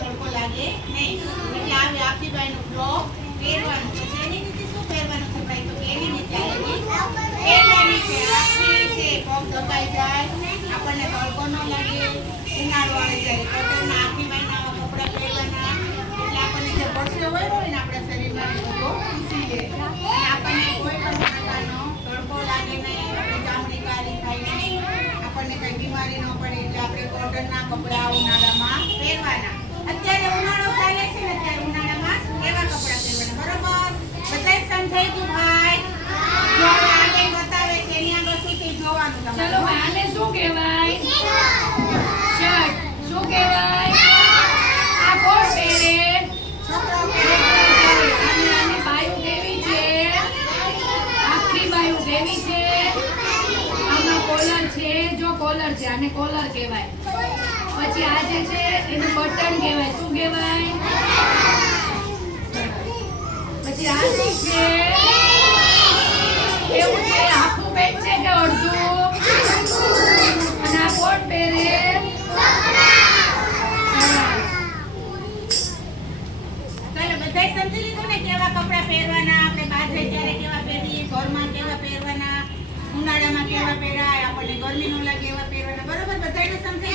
લાગે નહીં. એટલે આખી બાઈનું ફ્રોક પહેરવાનું છે. એની રીતે શું પહેરવાનું છે તો એની રીતે પહેરવાની છે આખી છે જાય, આપણને તડકો ન લાગે, ઉનાળો આવે ત્યારે કોટનના આખી આવા કપડાં પહેરવાના. એટલે આપણને જે પરસેવો હોય હોય ને આપણા શરીરમાં બધો ખુશી આપણને કોઈ પણ પ્રકારનો તડકો લાગે નહીં. આપણી ચામડી કાળી થાય નહીં આપણને કંઈ બીમારી ન પડે. એટલે આપણે કોટનના કપડાં, ઉનાળામાં પહેરવાના અત્યારે ઉનાળો ચાલે છે ને ત્યારે ઉનાળામાં એવા કપડાં પહેરવાના બરોબર બધાય સમજાઈ ગયું ભાઈ જો હવે આગળ બતાવે છે એની આગળ શું છે એ જોવાનું ચલો તમારે ભાઈ આને શું કહેવાય શર્ટ શું કહેવાય આ કોણ પહેરે છોકરાઓ પહેરે. અને આની બાયું કેવી છે આખી બાયું કેવી છે આમાં કોલર છે જો કોલર છે, આને કોલર કહેવાય. પછી આ જે છે, એનું બટન કહેવાય. શું કહેવાય? પછી આ છે, એવું છે, આખું પેટ છે કે અડધું? અને આ કોટ પહેરે. ચાલો બધાય સમજી લીધું ને કેવા કપડાં પહેરવાના આપણે બહાર જઈએ ત્યારે કેવા પહેરીએ ઘરમાં કેવા પહેરવાના ઉનાળામાં